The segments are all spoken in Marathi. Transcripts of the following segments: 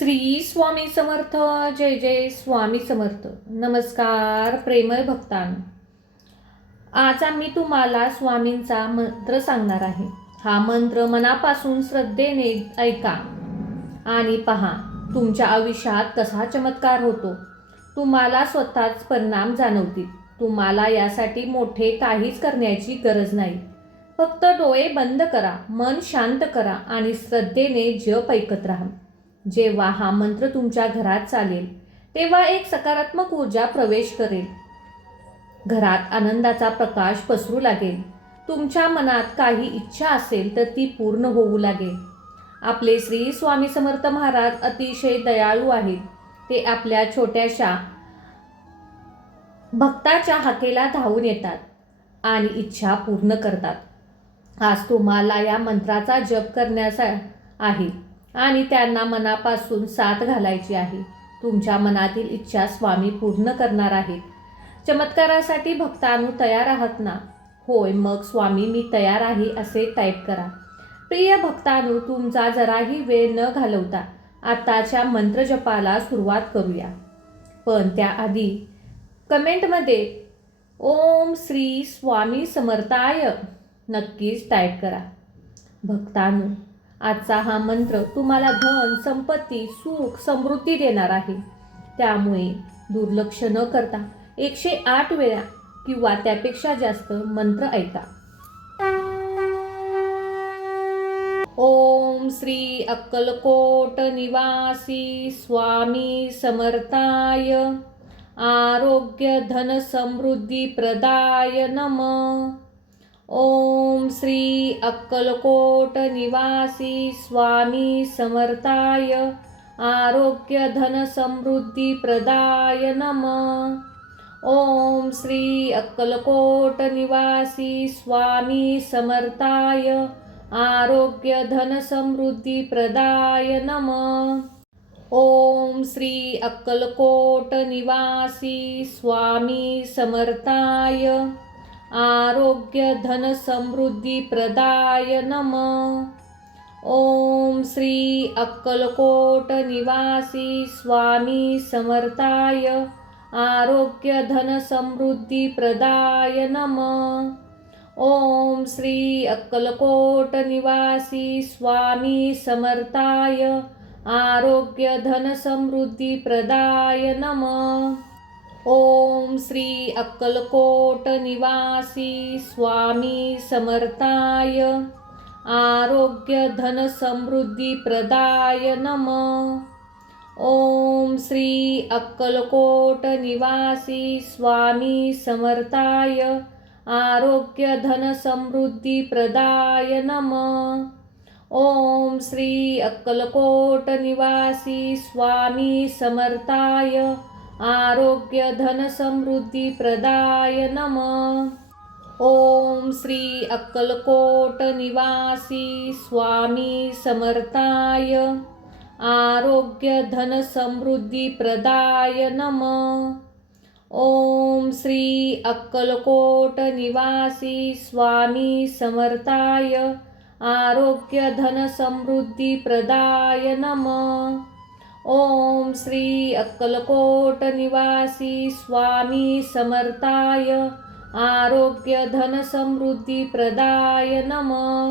श्री स्वामी समर्थ. जय जय स्वामी समर्थ. नमस्कार प्रेमळ भक्तांनो. आज आम्ही तुम्हाला स्वामींचा मंत्र सांगणार आहे. हा मंत्र मनापासून श्रद्धेने ऐका आणि पहा तुमच्या आयुष्यात कसा चमत्कार होतो. तुम्हाला स्वतःच परिणाम जाणवतील. तुम्हाला यासाठी मोठे काहीच करण्याची गरज नाही. फक्त डोळे बंद करा, मन शांत करा आणि श्रद्धेने जप ऐकत राहा. जेव्हा हा मंत्र तुमच्या घरात चालेल तेव्हा एक सकारात्मक ऊर्जा प्रवेश करेल. घरात आनंदाचा प्रकाश पसरू लागेल. तुमच्या मनात काही इच्छा असेल तर ती पूर्ण होऊ लागेल. आपले श्री स्वामी समर्थ महाराज अतिशय दयाळू आहेत. ते आपल्या छोट्याशा भक्ताच्या हाकेला धावून येतात आणि इच्छा पूर्ण करतात. आज तुम्हाला या मंत्राचा जप करण्याचा आहे आणि त्यांना मनापासून साथ घालायची आहे. तुमच्या मनातील इच्छा स्वामी पूर्ण करणार आहेत. चमत्कारासाठी भक्तांनो तयार आहात ना? होय, मग स्वामी मी तयार आहे असे टाईप करा. प्रिय भक्तांनो, तुमचा जराही वेळ न घालवता आताच्या मंत्रजपाला सुरुवात करूया. पण त्याआधी कमेंटमध्ये ओम श्री स्वामी समर्थाय नक्कीच टाईप करा. भक्तांनो, आजचा हा मंत्र तुम्हाला धन, संपत्ती, सुख, समृद्धी देणार आहे. त्यामुळे दुर्लक्ष न करता 108 वेळा किंवा त्यापेक्षा जास्त मंत्र ऐका. ओम श्री अक्कलकोट निवासी स्वामी समर्थाय आरोग्य धन समृद्धी प्रदाय नमः. ओम श्री अक्कलकोट निवासी स्वामी समर्थाय आरोग्य धन समृद्धी प्रदाय नमः. ओम श्री अक्कलकोट निवासी स्वामी समर्थाय आरोग्य धन समृद्धी प्रदाय नमः. ओम श्री अक्कलकोट निवासी स्वामी समर्थाय आरोग्य धन समृद्धी प्रदाय नमः. ओम श्री अक्कलकोट निवासी स्वामी समर्थाय आरोग्य धन समृद्धी प्रदाय नमः. ओम श्री अक्कलकोट निवासी स्वामी समर्थाय आरोग्य धन समृद्धी प्रदाय नमः. ओम श्री अक्कलकोट निवासी स्वामी समर्थाय आरोग्य धन समृद्धी प्रदाय नमः. ओम श्री अक्कलकोट निवासी स्वामी समर्थाय आरोग्य धन समृद्धी प्रदाय नमः. ओम श्री अक्कलकोट निवासी स्वामी समर्थाय आरोग्य धन समृद्धी प्रदाय नमः. ओम श्री अक्कलकोट निवासी स्वामी समर्थाय आरोग्य धन समृद्धी प्रदाय नमः. ओम श्री अक्कलकोट निवासी स्वामी समर्थाय आरोग्य धन समृद्धी प्रदाय नमः. ओम श्री अक्कलकोट निवासी स्वामी समर्थाय आरोग्य धन समृद्धी प्रदाय नमः.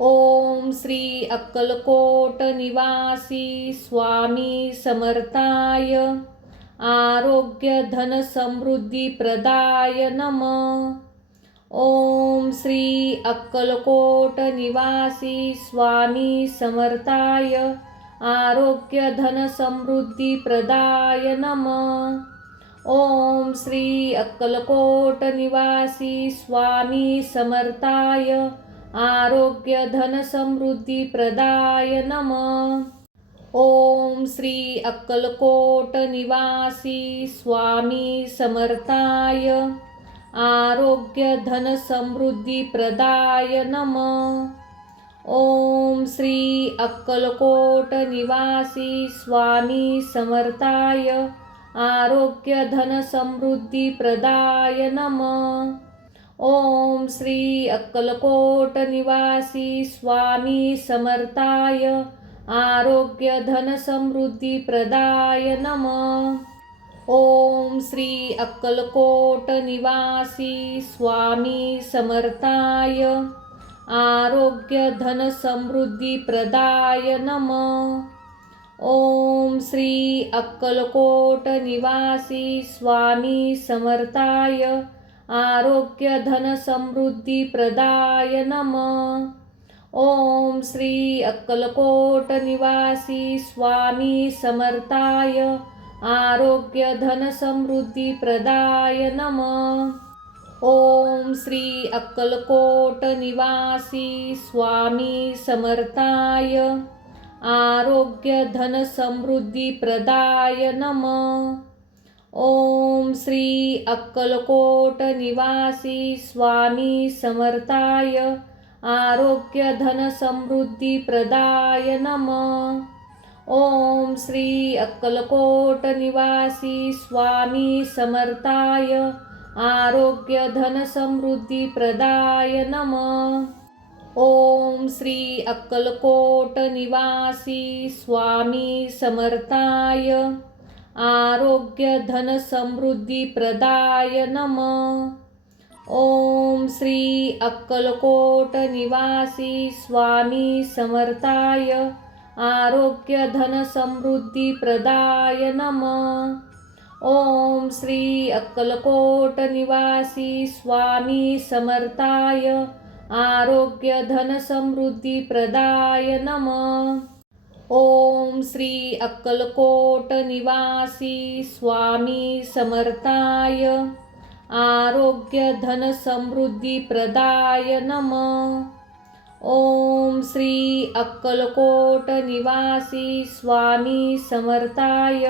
ओम श्री अक्कलकोट निवासी स्वामी समर्थाय आरोग्य धन समृद्धी प्रदाय नमः. ओम श्री अक्कलकोट निवासी स्वामी समर्थाय आरोग्य धन समृद्धी प्रदाय नमः. ओम श्री अक्कलकोट निवासी स्वामी समर्थाय आरोग्य धन समृद्धी प्रदाय नमः. ओम श्री अक्कलकोट निवासी स्वामी समर्थाय आरोग्य धन समृद्धी प्रदाय नमः. ओम श्री अक्कलकोट निवासी स्वामी समर्थाय आरोग्य धन समृद्धी प्रदाय नमः. ओम श्री अक्कलकोट निवासी स्वामी समर्थाय आरोग्य धन समृद्धी प्रदाय नमः. ओम श्री अक्कलकोट निवासी स्वामी समर्थाय आरोग्य धन समृद्धी प्रदाय नमः. ओम श्री अक्कलकोट निवासी स्वामी समर्थाय आरोग्य धन समृद्धी प्रदाय नमः. ओम श्री अक्कलकोट निवासी स्वामी समर्थाय आरोग्य धन समृद्धी प्रदाय नमः. ओम श्री अक्कलकोट निवासी स्वामी समर्थाय आरोग्य धन समृद्धी प्रदाय नमः. ओम श्री अक्कलकोट निवासी स्वामी समर्थाय आरोग्य धन समृद्धी प्रदाय नमः. ओम श्री अक्कलकोट निवासी स्वामी समर्थाय आरोग्य धन समृद्धी प्रदाय नमः. ओम श्री अक्कलकोट निवासी स्वामी समर्थाय आरोग्य धन समृद्धी प्रदाय नमः. ओम श्री अक्कलकोट निवासी स्वामी समर्थाय आरोग्य धन समृद्धी प्रदाय नमः. ओम श्री अक्कलकोट निवासी स्वामी समर्थाय आरोग्य धन समृद्धी प्रदाय नमः. ओम श्री अक्कलकोट निवासी स्वामी समर्थाय आरोग्य धन समृद्धी प्रदाय नमः. ओम श्री अक्कलकोट निवासी स्वामी समर्थाय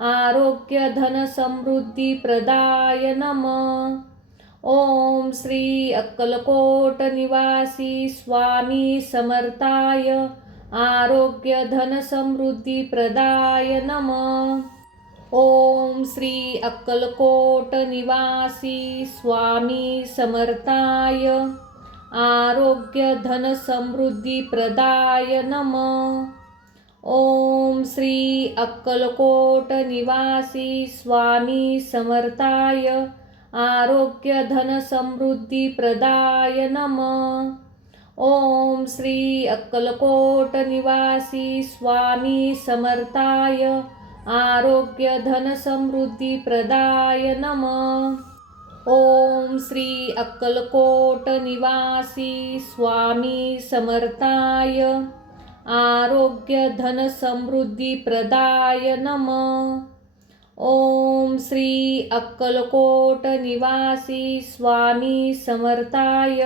आरोग्य धन समृद्धी प्रदाय नमः. ओम श्री अक्कलकोट निवासी स्वामी समर्थाय आरोग्य धन समृद्धी प्रदाय नमः. ओम श्री अक्कलकोट निवासी स्वामी समर्थाय आरोग्य धन समृद्धी प्रदाय नमः. ओम श्री अक्कलकोट निवासी स्वामी समर्थाय आरोग्य धन समृद्धी प्रदाय नमः. ओम श्री अक्कलकोट निवासी स्वामी समर्थाय आरोग्य धन समृद्धी प्रदाय नमः. ओम श्री अक्कलकोट निवासी स्वामी समर्थाय आरोग्य धन समृद्धी प्रदाय नमः. ओम श्री अक्कलकोट निवासी स्वामी समर्थाय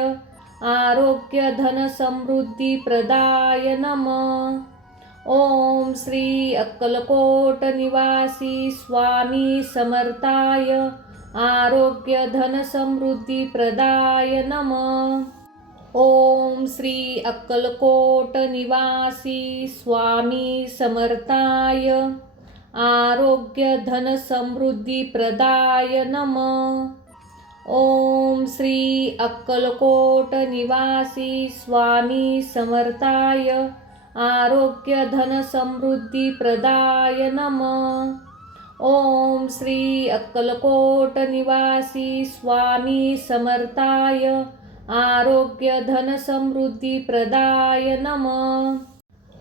आरोग्य धन समृद्धी प्रदाय नमः. ओम श्री अक्कलकोट निवासी स्वामी समर्थाय आरोग्य धन समृद्धी प्रदाय नमः. ओम श्री अक्कलकोट निवासी स्वामी समर्थाय आरोग्य धन समृद्धी प्रदाय नमः. ओम श्री अक्कलकोट निवासी स्वामी समर्थाय आरोग्य धन समृद्धी प्रदाय नमः. ओम श्री अक्कलकोट निवासी स्वामी समर्थाय आरोग्य धन समृद्धी प्रदाय नमः.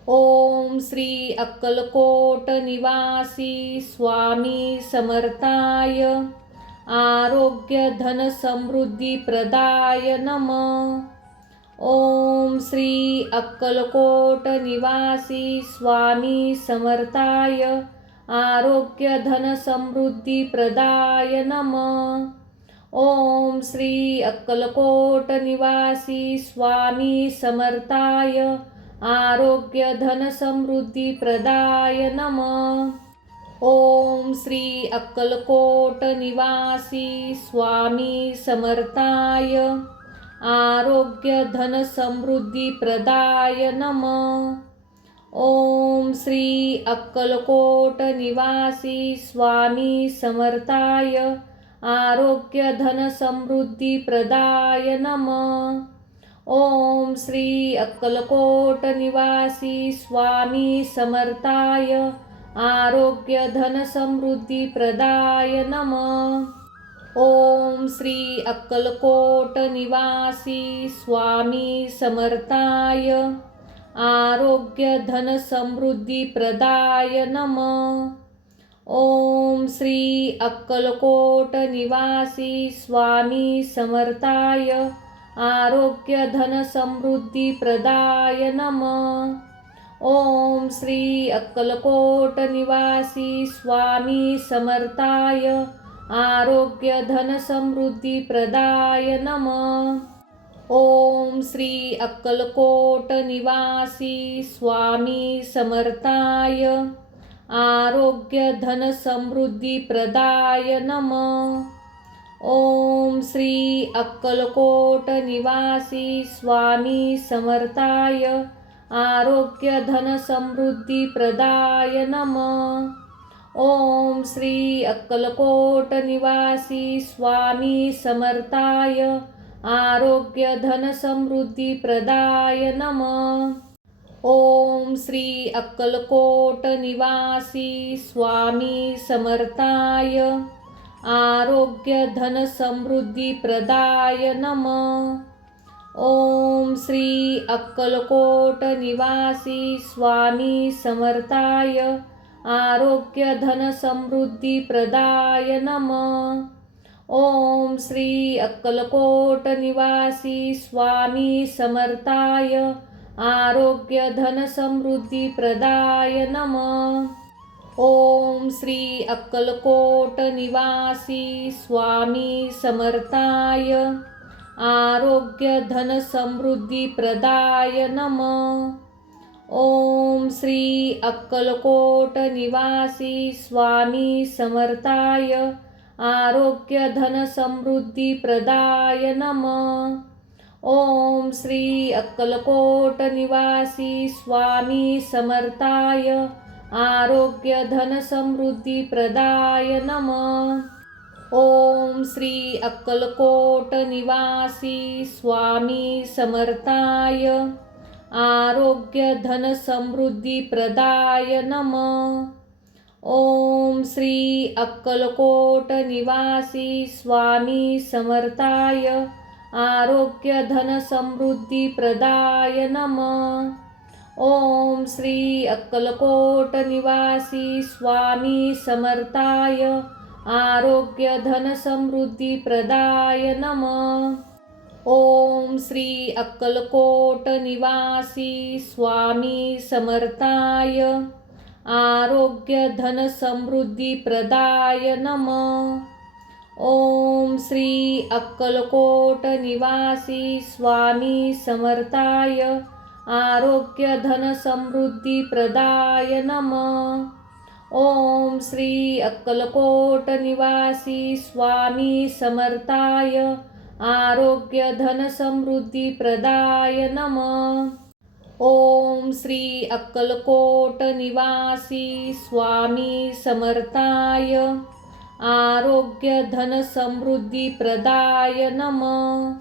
ओम श्री अक्कलकोट निवासी स्वामी समर्थाय आरोग्य धन समृद्धी प्रदाय नमः. ओम श्री अक्कलकोट निवासी स्वामी समर्थाय आरोग्य धन समृद्धी प्रदाय नमः. ओम श्री अक्कलकोट निवासी स्वामी समर्थाय आरोग्य धन समृद्धी प्रदाय नमः. ओम श्री अक्कलकोट निवासी स्वामी समर्थाय आरोग्य धन समृद्धी प्रदाय नमः. ओम श्री अक्कलकोट निवासी स्वामी समर्थाय आरोग्य धन समृद्धी प्रदाय नमः. ओम श्री अक्कलकोट निवासी स्वामी समर्थाय आरोग्य धन समृद्धी प्रदाय नमः। ओम श्री अक्कलकोट निवासी स्वामी समर्थाय आरोग्य धन समृद्धी प्रदाय नमः। ओम श्री अक्कलकोट निवासी स्वामी समर्थाय आरोग्य धन समृद्धी प्रदाय नमः। ओम श्री अक्कलकोट निवासी स्वामी समर्थाय आरोग्य धन समृद्धी प्रदाय नमः। ओम श्री अक्कलकोट निवासी स्वामी समर्थाय आरोग्य धन समृद्धी प्रदाय नमः। ओम श्री अक्कलकोट निवासी स्वामी समर्थाय आरोग्य धन समृद्धी प्रदाय नमः। ओम श्री अक्कलकोट निवासी स्वामी समर्थाय आरोग्य धन समृद्धी प्रदाय नमः। ओम श्री अक्कलकोट निवासी स्वामी समर्थाय आरोग्य धन समृद्धी प्रदाय नमः। ओम श्री अक्कलकोट निवासी स्वामी समर्थाय आरोग्य धन समृद्धी प्रदाय नमः। ओम श्री अक्कलकोट निवासी स्वामी समर्थाय आरोग्य धन समृद्धी प्रदाय नमः। ओम श्री अक्कलकोट निवासी स्वामी समर्थाय आरोग्य धन समृद्धी प्रदाय नमः। ओम श्री अक्कलकोट निवासी स्वामी समर्थाय आरोग्य धन समृद्धी प्रदाय नमः। ओम श्री अक्कलकोट निवासी स्वामी समर्थाय आरोग्य धन समृद्धी प्रदाय नमः। ओम श्री अक्कलकोट निवासी स्वामी समर्थाय आरोग्य धन समृद्धी प्रदाय नमः। ओम श्री अक्कलकोट निवासी स्वामी समर्थाय आरोग्य धन समृद्धी प्रदाय नमः। ओम श्री अक्कलकोट निवासी स्वामी समर्थाय आरोग्य धन समृद्धी प्रदाय नमः। ओम श्री अक्कलकोट निवासी स्वामी समर्थाय आरोग्य धन समृद्धी प्रदाय नमः। ओम श्री अक्कलकोट निवासी स्वामी समर्थाय आरोग्य धन समृद्धी प्रदाय नमः। ओम श्री अक्कलकोट निवासी स्वामी समर्थाय आरोग्य धन समृद्धी प्रदाय नमः। ओम श्री अक्कलकोट निवासी स्वामी समर्थाय आरोग्य धन समृद्धी प्रदाय नमः।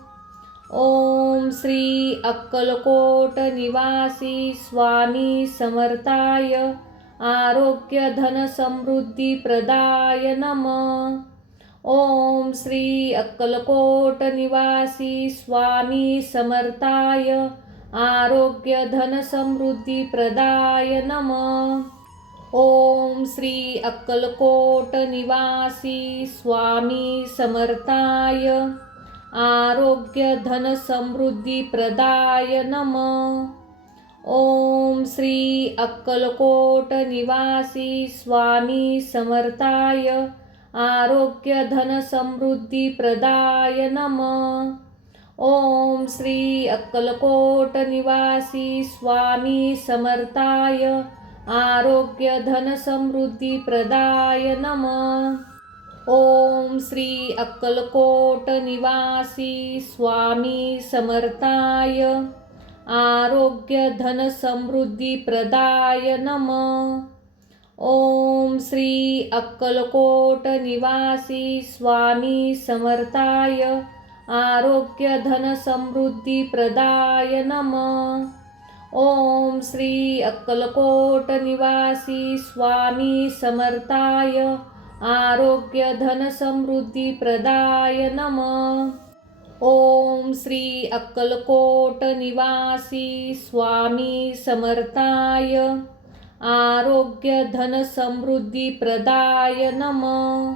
ओम श्री अक्कलकोट निवासी स्वामी समर्थाय आरोग्य धन समृद्धी प्रदाय नमः। ओम श्री अक्कलकोट निवासी स्वामी समर्थाय आरोग्य धन समृद्धी प्रदाय नमः। ओम श्री अक्कलकोट निवासी स्वामी समर्थाय आरोग्य धन समृद्धी प्रदाय नमः। ओम श्री अक्कलकोट निवासी स्वामी समर्थाय आरोग्य धन समृद्धी प्रदाय नमः। ओम श्री अक्कलकोट निवासी स्वामी समर्थाय आरोग्य धन समृद्धी प्रदाय नमः। ओम श्री अक्कलकोट निवासी स्वामी समर्थाय आरोग्य धन समृद्धी प्रदाय नमः। ओम श्री अक्कलकोट निवासी स्वामी समर्थाय आरोग्य धन समृद्धी प्रदाय नमः. ओम श्री अक्कलकोट निवासी स्वामी समर्थाय आरोग्य धन समृद्धी प्रदाय नमः. ओम श्री अक्कलकोट निवासी स्वामी समर्थाय आरोग्य धन समृद्धी प्रदाय नमः.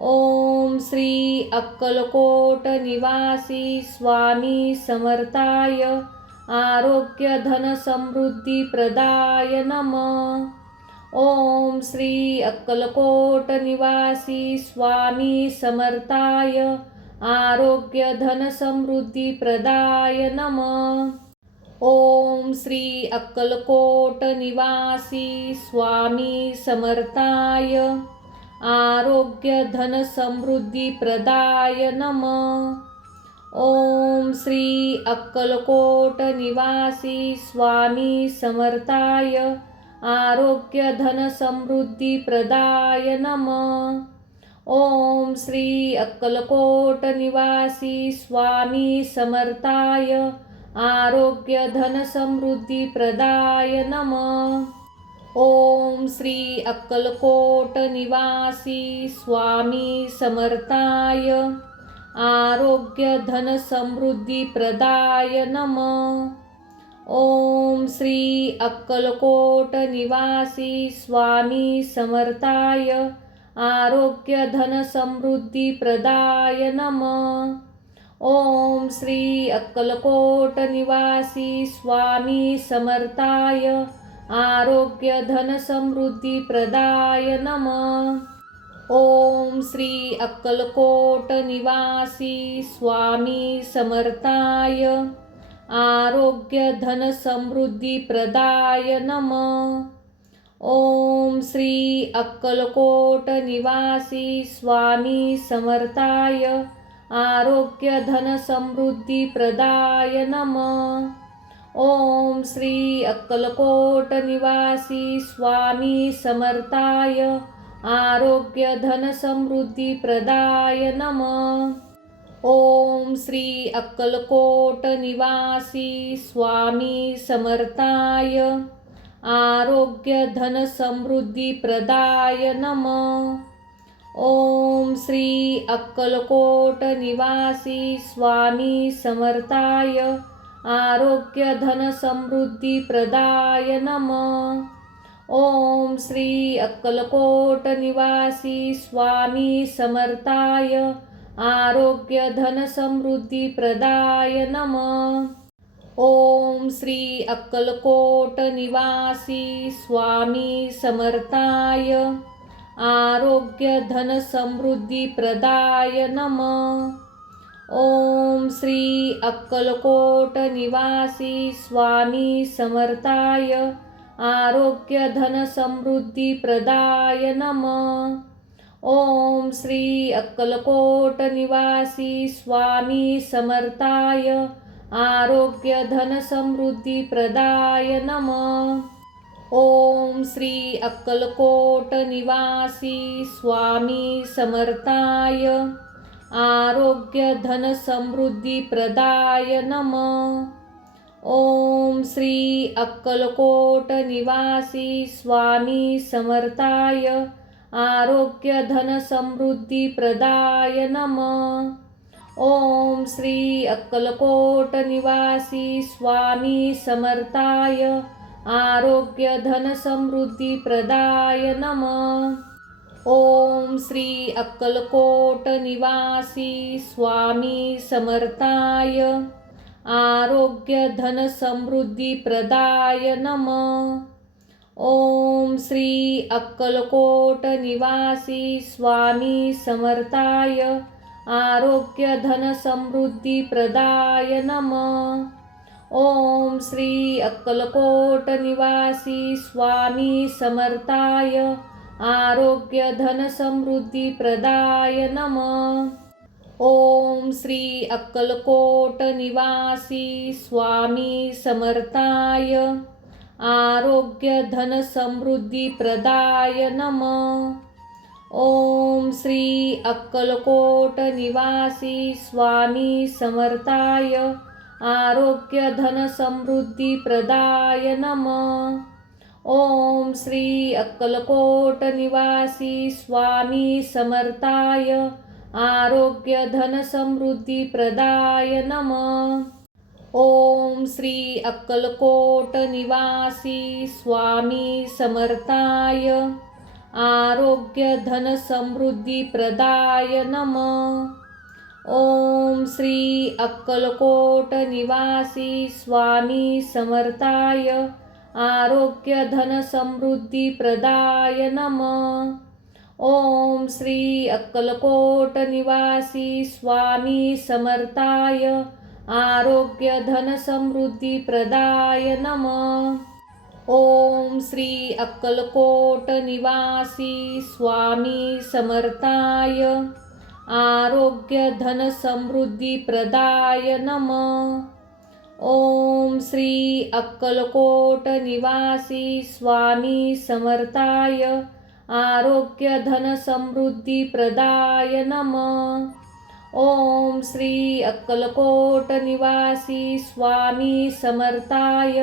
ओम श्री अक्कलकोट निवासी स्वामी समर्थाय आरोग्य धन समृद्धी प्रदाय नमः. ओम श्री अक्कलकोट निवासी स्वामी समर्थाय आरोग्य धन समृद्धी प्रदाय नमः. ओम श्री अक्कलकोट निवासी स्वामी समर्थाय आरोग्य धन समृद्धी प्रदाय नमः. ओम श्री अक्कलकोट निवासी स्वामी समर्थाय आरोग्य धन समृद्धी प्रदाय नमः. ओम श्री अक्कलकोट निवासी स्वामी समर्थाय आरोग्य धन समृद्धी प्रदाय नमः. ओम श्री अक्कलकोट निवासी स्वामी समर्थाय आरोग्य धन समृद्धी प्रदाय नमः. ओम श्री अक्कलकोट निवासी स्वामी समर्थाय आरोग्य धन समृद्धी प्रदाय नमः. ओम श्री अक्कलकोट निवासी स्वामी समर्थाय आरोग्य धन समृद्धी प्रदाय नमः. ओम श्री अक्कलकोट निवासी स्वामी समर्थाय आरोग्य धन समृद्धी प्रदाय नमः. ओम श्री अक्कलकोट निवासी स्वामी समर्थाय आरोग्य धन समृद्धी प्रदाय नमः. ओम श्री अक्कलकोट निवासी स्वामी समर्थाय आरोग्य धन समृद्धी प्रदाय नमः. ओम श्री अक्कलकोट निवासी स्वामी समर्थाय आरोग्य धन समृद्धी प्रदाय नमः. ओम श्री अक्कलकोट निवासी स्वामी समर्थाय आरोग्य धन समृद्धी प्रदाय नमः. ओम श्री अक्कलकोट निवासी स्वामी समर्थाय आरोग्य धन समृद्धी प्रदाय नमः. ओम श्री अक्कलकोट निवासी स्वामी समर्थाय आरोग्य धन समृद्धी प्रदाय नमः. ओम श्री अक्कलकोट निवासी स्वामी समर्थाय आरोग्य धन समृद्धी प्रदाय नमः. ओम श्री अक्कलकोट निवासी स्वामी समर्थाय आरोग्य धन समृद्धी प्रदाय नमः. ओम श्री अक्कलकोट निवासी स्वामी समर्थाय आरोग्य धन समृद्धी प्रदाय नमः. ओम श्री अक्कलकोट निवासी स्वामी समर्थाय आरोग्य धन समृद्धी प्रदाय नमः. ओम श्री अक्कलकोट निवासी स्वामी समर्थाय आरोग्य धन समृद्धी प्रदाय नमः. ओम श्री अक्कलकोट निवासी स्वामी समर्थाय आरोग्य धन समृद्धी प्रदाय नमः. ओम श्री अक्कलकोट निवासी स्वामी समर्थाय आरोग्य धन समृद्धी प्रदाय नमः. ओम श्री अक्कलकोट निवासी स्वामी समर्थाय आरोग्य धन समृद्धी प्रदाय नमः. ओम श्री अक्कलकोट निवासी स्वामी समर्थाय आरोग्य धन समृद्धी प्रदाय नमः. ओम श्री अक्कलकोट निवासी स्वामी समर्थाय आरोग्य धन समृद्धी प्रदाय नमः। ओम श्री अक्कलकोट निवासी स्वामी समर्थाय आरोग्य धन समृद्धी प्रदाय नमः। ओम श्री अक्कलकोट निवासी स्वामी समर्थाय आरोग्य धन समृद्धी प्रदाय नमः। ओम श्री अक्कलकोट निवासी स्वामी समर्थाय आरोग्य धन समृद्धी प्रदाय नमः। ओम श्री अक्कलकोट निवासी स्वामी समर्थाय आरोग्य धन समृद्धी प्रदाय नमः। ओम श्री अक्कलकोट निवासी स्वामी समर्थाय आरोग्य धन समृद्धी प्रदाय नमः। ओम श्री अक्कलकोट निवासी स्वामी समर्थाय आरोग्य धन समृद्धी प्रदाय नमः। ओम श्री अक्कलकोट निवासी स्वामी समर्थाय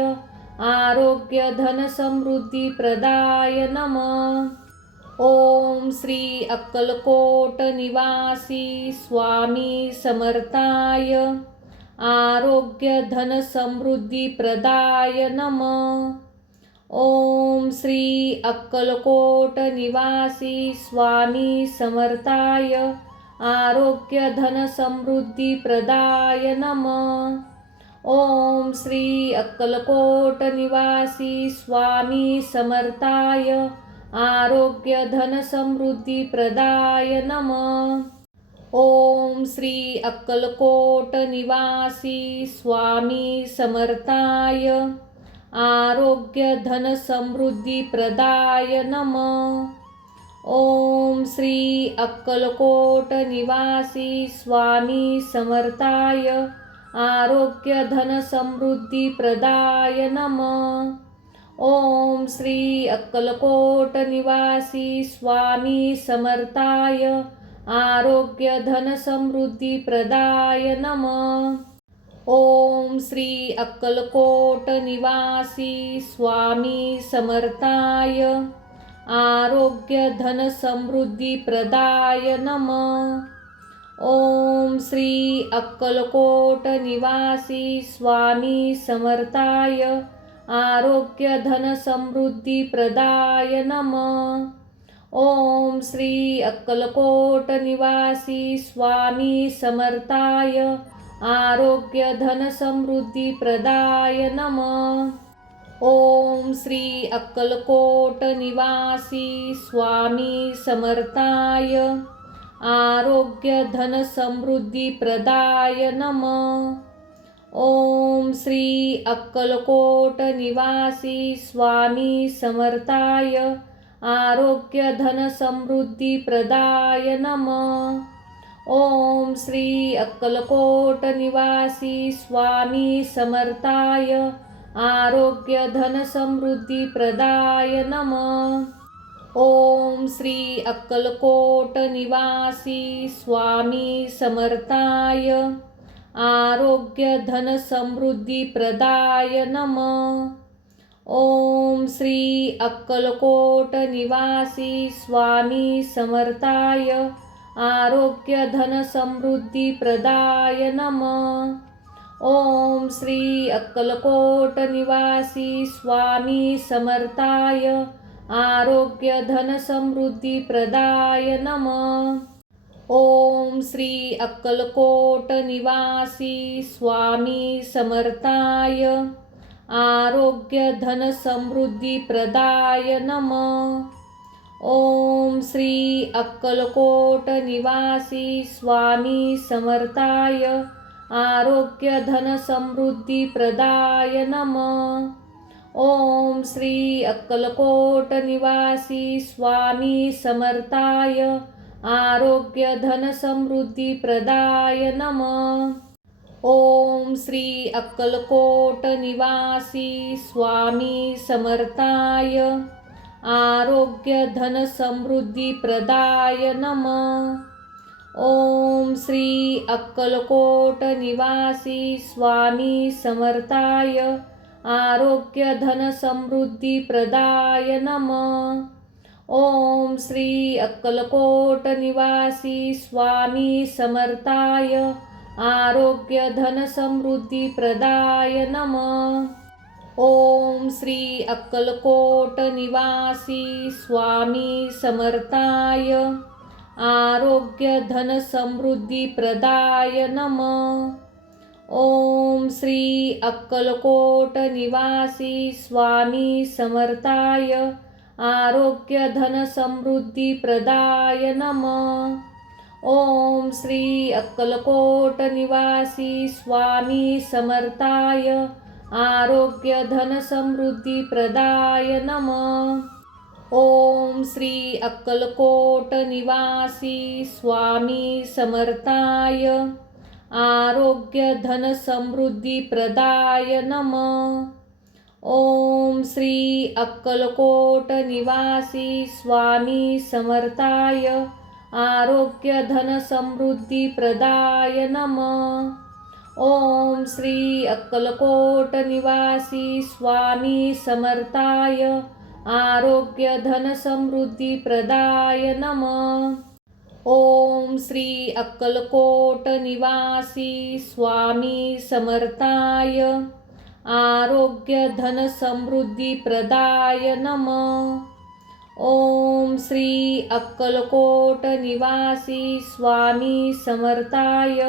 आरोग्य धन समृद्धी प्रदाय नमः। ओम श्री अक्कलकोट निवासी स्वामी समर्थाय आरोग्य धन समृद्धी प्रदाय नमः। ओम श्री अक्कलकोट निवासी स्वामी समर्थाय आरोग्य धन समृद्धी प्रदाय नमः। ओम श्री अक्कलकोट निवासी स्वामी समर्थाय आरोग्य धन समृद्धी प्रदाय नमः। ओम श्री अक्कलकोट निवासी स्वामी समर्थाय आरोग्य धन समृद्धी प्रदाय नमः। ओम श्री अक्कलकोट निवासी स्वामी समर्थाय आरोग्य धन समृद्धी प्रदाय नमः। ओम श्री अक्कलकोट निवासी स्वामी समर्थाय आरोग्य धन समृद्धी प्रदाय नमः। ओम श्री अक्कलकोट निवासी स्वामी समर्थाय आरोग्य धन समृद्धी प्रदाय नमः। ओम श्री अक्कलकोट निवासी स्वामी समर्थाय आरोग्य धन समृद्धी प्रदाय नमः। ओम श्री अक्कलकोट निवासी स्वामी समर्थाय आरोग्य धन समृद्धी प्रदाय नमः। ओम श्री अक्कलकोट निवासी स्वामी समर्थाय आरोग्य धन समृद्धी प्रदाय नमः। ओम श्री अक्कलकोट निवासी स्वामी समर्थाय आरोग्य धन समृद्धी प्रदाय नमः। ओम श्री अक्कलकोट निवासी स्वामी समर्थाय आरोग्य धन समृद्धी प्रदाय नमः। ओम श्री अक्कलकोट निवासी स्वामी समर्थाय आरोग्य धन समृद्धी प्रदाय नमः। ओम श्री अक्कलकोट निवासी स्वामी समर्थाय आरोग्य धन समृद्धी प्रदाय नमः। ओम श्री अक्कलकोट निवासी स्वामी समर्थाय आरोग्य धन समृद्धी प्रदाय नमः। ओम श्री अक्कलकोट निवासी स्वामी समर्थाय आरोग्य धन समृद्धी प्रदाय नमः। ओम श्री अक्कलकोट निवासी स्वामी समर्थाय आरोग्य धन समृद्धी प्रदाय नमः। ओम श्री अक्कलकोट निवासी स्वामी समर्थाय आरोग्य धन समृद्धी प्रदाय नमः। ओम श्री अक्कलकोट निवासी स्वामी समर्थाय आरोग्य धन समृद्धी प्रदाय नमः। ओम श्री अक्कलकोट निवासी स्वामी समर्थाय आरोग्य धन समृद्धी प्रदाय नमः। ओम श्री अक्कलकोट निवासी स्वामी समर्थाय आरोग्य धन समृद्धी प्रदाय नमः। ओम श्री अक्कलकोट निवासी स्वामी समर्थाय आरोग्य धन समृद्धी प्रदाय नमः। ओम श्री अक्कलकोट निवासी स्वामी समर्थाय आरोग्य धन समृद्धी प्रदाय नमः। ओम श्री अक्कलकोट निवासी स्वामी समर्थाय आरोग्य धन समृद्धी प्रदाय नमः। ओम श्री अक्कलकोट निवासी स्वामी समर्थाय आरोग्य धन समृद्धी प्रदाय नमः। ओम श्री अक्कलकोट निवासी स्वामी समर्थाय आरोग्य धन समृद्धी प्रदाय नमः। ओम श्री अक्कलकोट निवासी स्वामी समर्थाय आरोग्य धन समृद्धी प्रदाय नमः। ओम श्री अक्कलकोट निवासी स्वामी समर्थाय आरोग्य धन समृद्धी प्रदाय नमः। ओम श्री अक्कलकोट निवासी स्वामी समर्थाय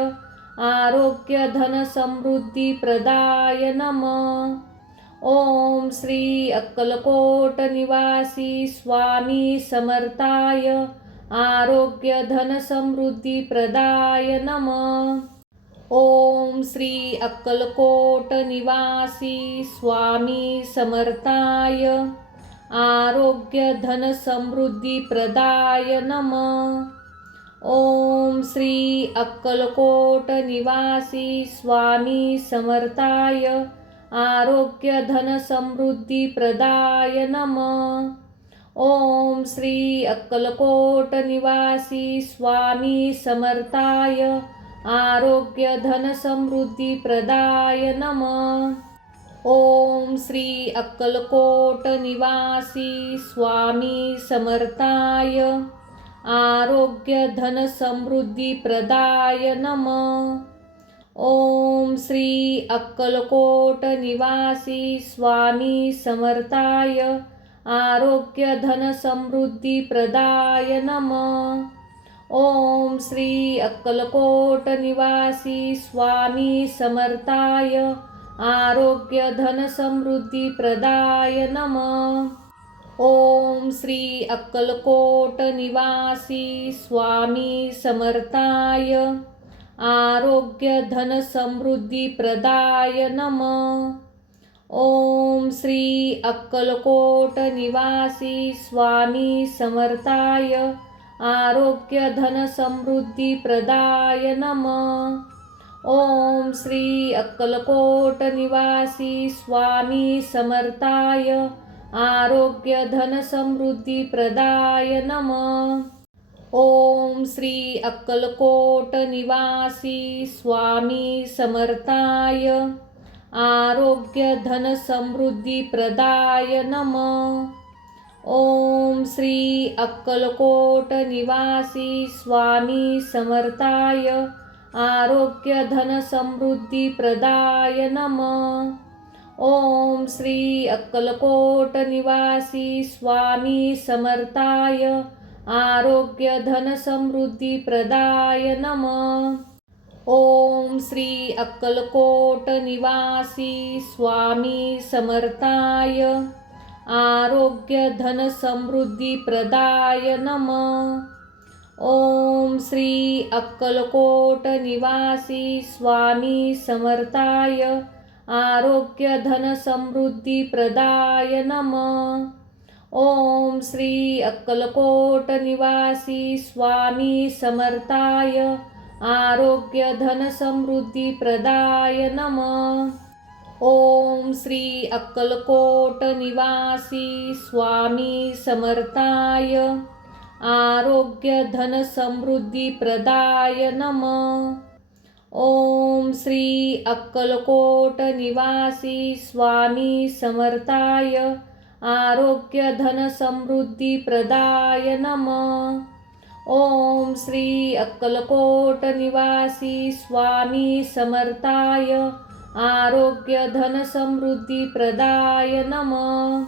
आरोग्य धन समृद्धी प्रदाय नमः। ओम श्री अक्कलकोट निवासी स्वामी समर्थाय आरोग्य धन समृद्धी प्रदाय नमः। ओम श्री अक्कलकोट निवासी स्वामी समर्थाय आरोग्य धन समृद्धी प्रदाय नमः। ओम श्री अक्कलकोट निवासी स्वामी समर्थाय आरोग्य धन समृद्धी प्रदाय नमः। ओम श्री अक्कलकोट निवासी स्वामी समर्थाय आरोग्य धन समृद्धी प्रदाय नमः। ओम श्री अक्कलकोट निवासी स्वामी समर्थाय आरोग्य धन समृद्धी प्रदाय नमः। ओम श्री अक्कलकोट निवासी स्वामी समर्थाय आरोग्य धन समृद्धी प्रदाय नमः। ओम श्री अक्कलकोट निवासी स्वामी समर्थाय आरोग्य धन समृद्धी प्रदाय नमः। ओम श्री अक्कलकोट निवासी स्वामी समर्थाय आरोग्य धन समृद्धी प्रदाय नमः। ओम श्री अक्कलकोट निवासी स्वामी समर्थाय आरोग्य धन समृद्धी प्रदाय नमः। ओम श्री अक्कलकोट निवासी स्वामी समर्थाय आरोग्य धन समृद्धी प्रदाय नमः। ओम श्री अक्कलकोट निवासी स्वामी समर्थाय आरोग्य धन समृद्धी प्रदाय नमः। ओम श्री अक्कलकोट निवासी स्वामी समर्थाय आरोग्य धन समृद्धी प्रदाय नमः। ओम श्री अक्कलकोट निवासी स्वामी समर्थाय आरोग्य धन समृद्धी प्रदाय नमः। ओम श्री अक्कलकोट निवासी स्वामी समर्थाय आरोग्य धन समृद्धी प्रदाय नमः। ओम श्री अक्कलकोट निवासी स्वामी समर्थाय आरोग्य धन समृद्धी प्रदाय नमः। ओम श्री अक्कलकोट निवासी स्वामी समर्थाय आरोग्य धन समृद्धी प्रदाय नमः। ओम श्री अक्कलकोट निवासी स्वामी समर्थाय आरोग्य धन समृद्धी प्रदाय नमः। ओम श्री अक्कलकोट निवासी स्वामी समर्थाय आरोग्य धन समृद्धी प्रदाय नमः। ओम श्री अक्कलकोट निवासी स्वामी समर्थाय आरोग्य धन समृद्धी प्रदाय नमः।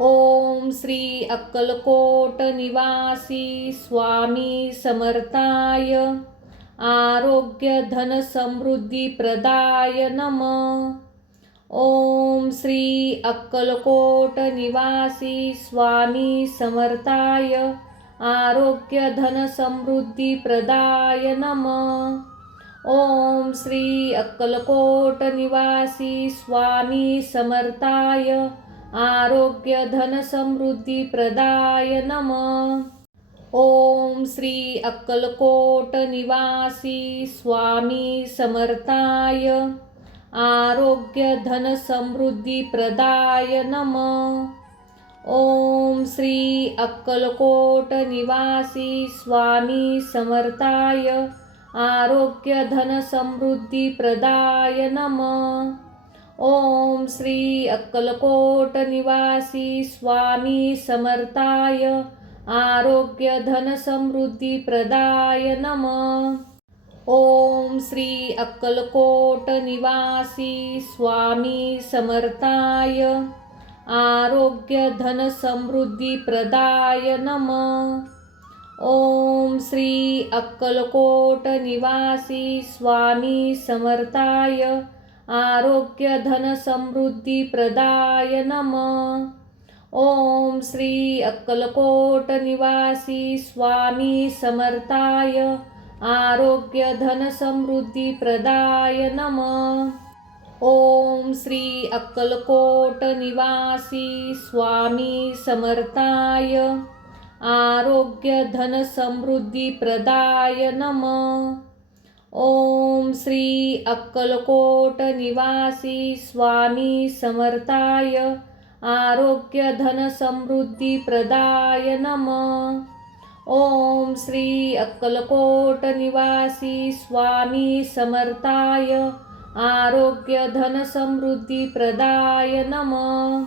ओम श्री अक्कलकोट निवासी स्वामी समर्थाय आरोग्य धन समृद्धी प्रदाय नमः। ओम श्री अक्कलकोट निवासी स्वामी समर्थाय आरोग्य धन समृद्धी प्रदाय नमः। ओम श्री अक्कलकोट निवासी स्वामी समर्थाय आरोग्य धन समृद्धी प्रदाय नमः। ओम श्री अक्कलकोट निवासी स्वामी समर्थाय आरोग्य धन समृद्धी प्रदाय नमः। ओम श्री अक्कलकोट निवासी स्वामी समर्थाय आरोग्य धन समृद्धी प्रदाय नमः। ओम श्री अक्कलकोट निवासी स्वामी समर्थाय आरोग्य धन समृद्धी प्रदाय नमः। ओम श्री अक्कलकोट निवासी स्वामी समर्थाय आरोग्य धन समृद्धी प्रदाय नमः। ओम श्री अक्कलकोट निवासी स्वामी समर्थाय आरोग्य धन समृद्धी प्रदाय नमः। ओम श्री अक्कलकोट निवासी स्वामी समर्थाय आरोग्य धन समृद्धी प्रदाय नमः। ओम श्री अक्कलकोट निवासी स्वामी समर्थाय आरोग्य धन समृद्धी प्रदाय नमः। ओम श्री अक्कलकोट निवासी स्वामी समर्थाय आरोग्य धन समृद्धी प्रदाय नमः। ओम श्री अक्कलकोट निवासी स्वामी समर्थाय आरोग्य धन समृद्धी प्रदाय नमः।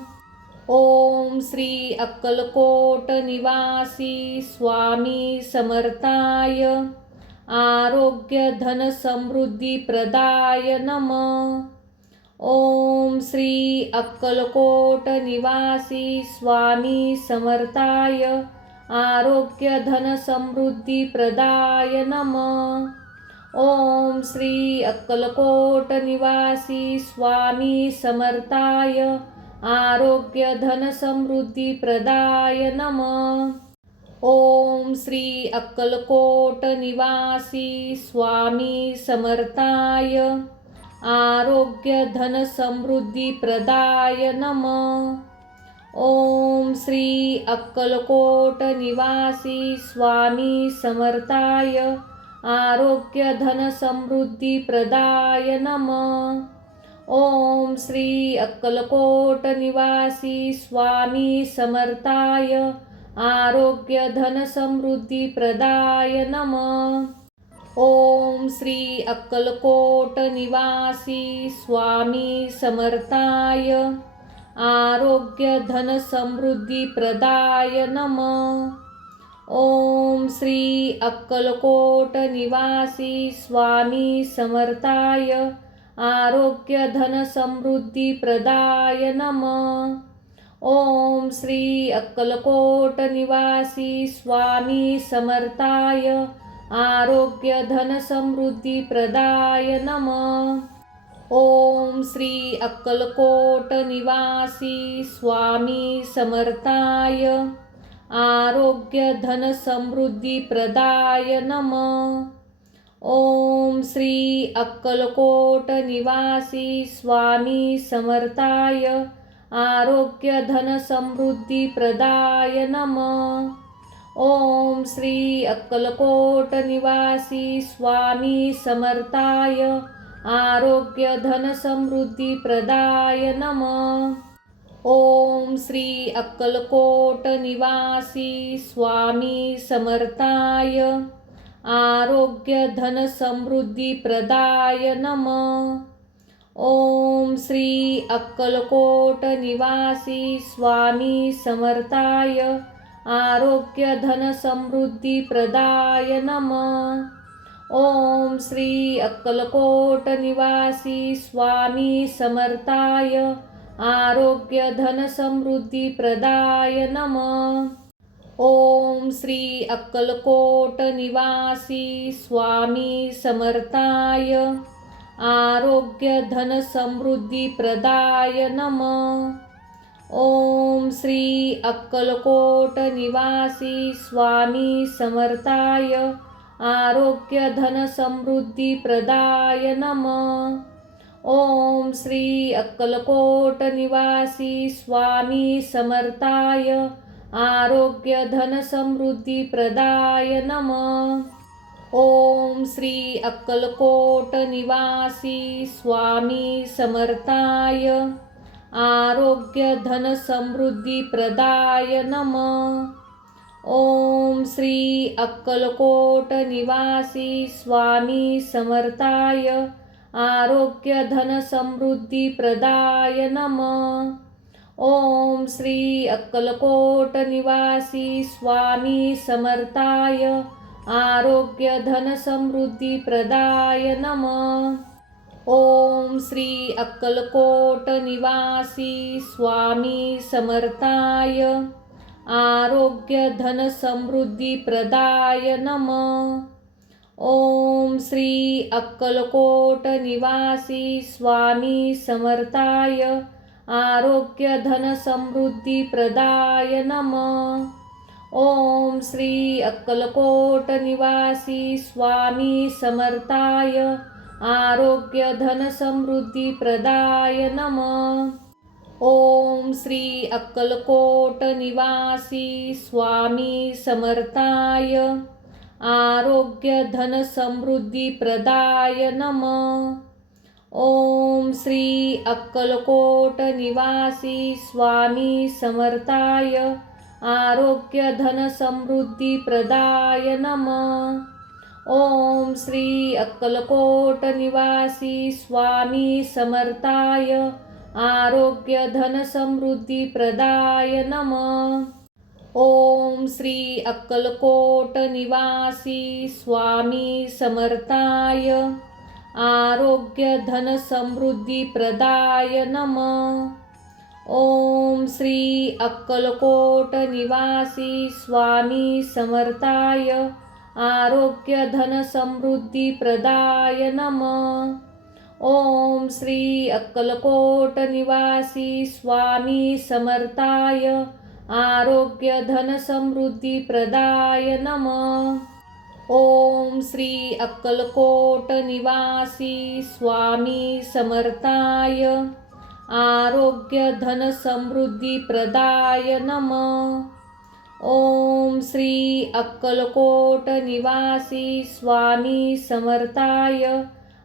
ओम श्री अक्कलकोट निवासी स्वामी समर्थाय आरोग्य धन समृद्धी प्रदाय नमः। ओम श्री अक्कलकोट निवासी स्वामी समर्थाय आरोग्य धन समृद्धी प्रदाय नमः। ओम श्री अक्कलकोट निवासी स्वामी समर्थाय आरोग्य धन समृद्धी प्रदाय नमः। ओम श्री अक्कलकोट निवासी स्वामी समर्थाय आरोग्य धन समृद्धी प्रदाय नमः। ओम श्री अक्कलकोट निवासी स्वामी समर्थाय आरोग्य धन समृद्धी प्रदाय नमः। ओम श्री अक्कलकोट निवासी स्वामी समर्थाय आरोग्य धन समृद्धी प्रदाय नमः। ओम श्री अक्कलकोट निवासी स्वामी समर्थाय आरोग्य धन समृद्धी प्रदाय नमः। ओम श्री अक्कलकोट निवासी स्वामी समर्थाय आरोग्य धन समृद्धी प्रदाय नमः। ओम श्री अक्कलकोट निवासी स्वामी समर्थाय आरोग्य धन समृद्धी प्रदाय नमः। ओम श्री अक्कलकोट निवासी स्वामी समर्थाय आरोग्य धन समृद्धी प्रदाय नमः। ओम श्री अक्कलकोट निवासी स्वामी समर्थाय आरोग्य धन समृद्धी प्रदाय नमः। ओम श्री अक्कलकोट निवासी स्वामी समर्थाय आरोग्य धन समृद्धी प्रदाय नमः. ओम श्री अक्कलकोट निवासी स्वामी समर्थाय आरोग्य धन समृद्धी प्रदाय नमः. ओम श्री अक्कलकोट निवासी स्वामी समर्थाय आरोग्य धन समृद्धी प्रदाय नमः. ओम श्री अक्कलकोट निवासी स्वामी समर्थाय आरोग्य धन समृद्धी प्रदाय नमः. ओम श्री अक्कलकोट निवासी स्वामी समर्थाय आरोग्य धन समृद्धी प्रदाय नमः. ओम श्री अक्कलकोट निवासी स्वामी समर्थाय आरोग्य धन समृद्धी प्रदाय नमः. ओम श्री अक्कलकोट निवासी स्वामी समर्थाय आरोग्य धन समृद्धी प्रदाय नमः. ओम श्री अक्कलकोट निवासी स्वामी समर्थाय आरोग्य धन समृद्धी प्रदाय नमः. ओम श्री अक्कलकोट निवासी स्वामी समर्थाय आरोग्य धन समृद्धी प्रदाय नमः. ओम श्री अक्कलकोट निवासी स्वामी समर्थाय आरोग्य धन समृद्धी प्रदाय नमः. ओम श्री अक्कलकोट निवासी स्वामी समर्थाय आरोग्य धन समृद्धी प्रदाय नमः. ओम श्री अक्कलकोट निवासी स्वामी समर्थाय आरोग्य धन समृद्धी प्रदाय नमः. ओम श्री अक्कलकोट निवासी स्वामी समर्थाय आरोग्य धन समृद्धी प्रदाय नमः. ओम श्री अक्कलकोट निवासी स्वामी समर्थाय आरोग्य धन समृद्धी प्रदाय नमः. ओम श्री अक्कलकोट निवासी स्वामी समर्थाय आरोग्य धन समृद्धी प्रदाय नमः. ओम श्री अक्कलकोट निवासी स्वामी समर्थाय आरोग्य धन समृद्धी प्रदाय नमः. ओम श्री अक्कलकोट निवासी स्वामी समर्थाय आरोग्य धन समृद्धी प्रदाय नमः. ओम श्री अक्कलकोट निवासी स्वामी समर्थाय आरोग्य धन समृद्धी प्रदाय नमः. ओम श्री अक्कलकोट निवासी स्वामी समर्थाय आरोग्य धन समृद्धी प्रदाय नमः. ओम श्री अक्कलकोट निवासी स्वामी समर्थाय आरोग्य धन समृद्धी प्रदाय नमः. ओम श्री अक्कलकोट निवासी स्वामी समर्थाय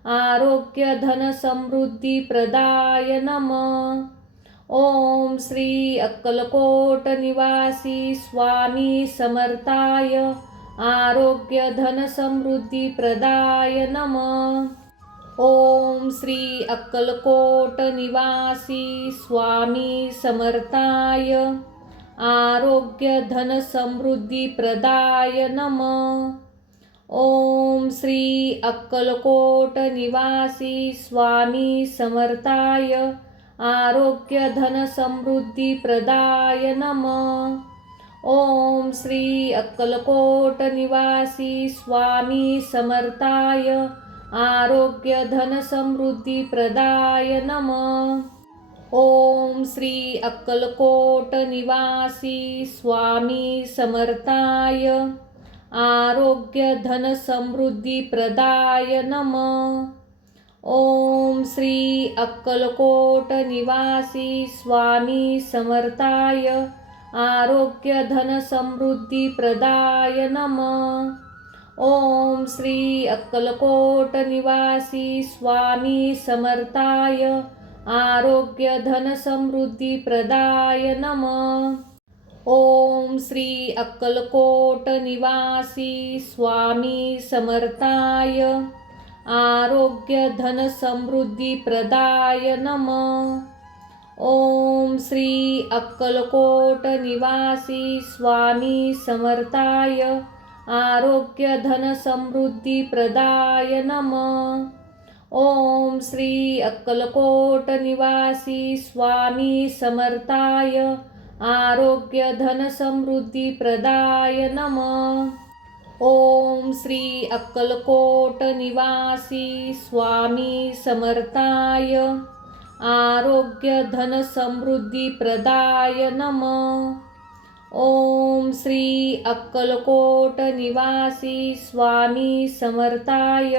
आरोग्य धन समृद्धी प्रदाय नमः. ओम श्री अक्कलकोट निवासी स्वामी समर्थाय आरोग्य धन समृद्धी प्रदाय नमः. ओम श्री अक्कलकोट निवासी स्वामी समर्थाय आरोग्य धन समृद्धी प्रदाय नमः. ओम श्री अक्कलकोट निवासी स्वामी समर्थाय आरोग्य धन समृद्धी प्रदाय नमः. ओम श्री अक्कलकोट निवासी स्वामी समर्थाय आरोग्य धन समृद्धी प्रदाय नमः. ओम श्री अक्कलकोट निवासी स्वामी समर्थाय आरोग्य धन समृद्धी प्रदाय नमः. ओम श्री अक्कलकोट निवासी स्वामी समर्थाय आरोग्य धन समृद्धी प्रदाय नमः. ओम श्री अक्कलकोट निवासी स्वामी समर्थाय आरोग्य धन समृद्धी प्रदाय नमः। ओम श्री अक्कलकोट निवासी स्वामी समर्थाय आरोग्य धन समृद्धी प्रदाय नमः। ओम श्री अक्कलकोट निवासी स्वामी समर्थाय आरोग्य धन समृद्धी प्रदाय नमः। ओम श्री अक्कलकोट निवासी स्वामी समर्थाय आरोग्य धन समृद्धी प्रदाय नमः। ओम श्री अक्कलकोट निवासी स्वामी समर्थाय आरोग्य धन समृद्धी प्रदाय नमः। ओम श्री अक्कलकोट निवासी स्वामी समर्थाय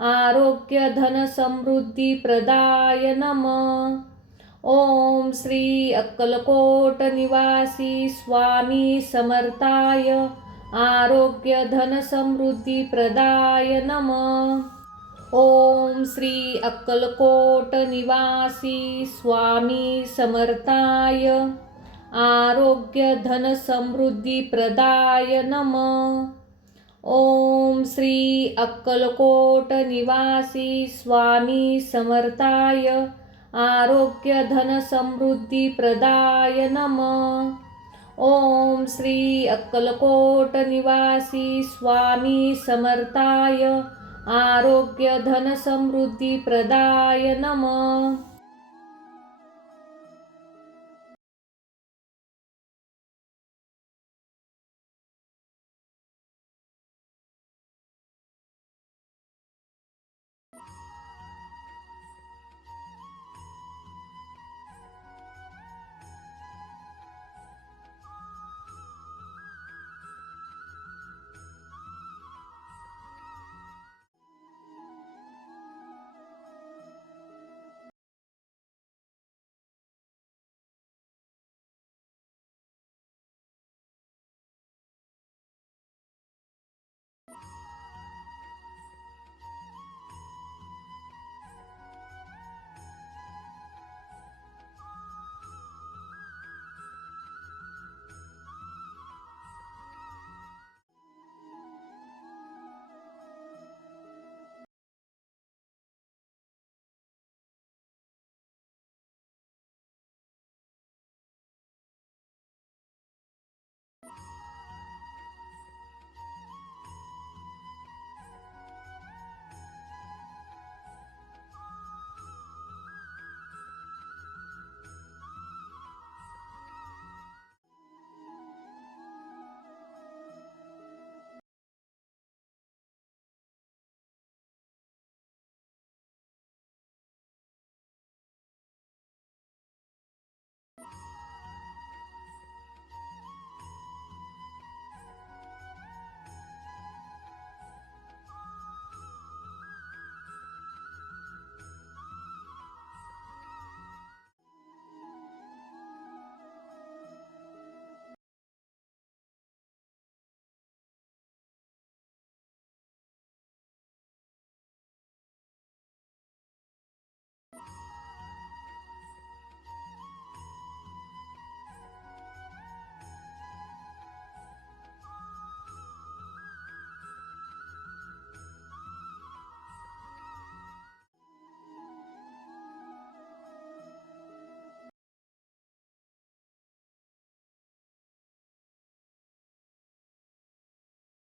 आरोग्य धन समृद्धी प्रदाय नमः। ओम श्री अक्कलकोट निवासी स्वामी समर्थाय आरोग्य धन समृद्धी प्रदाय नमः। ओम श्री अक्कलकोट निवासी स्वामी समर्थाय आरोग्य धन समृद्धी प्रदाय नमः। ओम श्री अक्कलकोट निवासी स्वामी समर्थाय आरोग्य धन समृद्धी प्रदाय नमः। ओम श्री अक्कलकोट निवासी स्वामी समर्थाय आरोग्य धन समृद्धी प्रदाय नमः।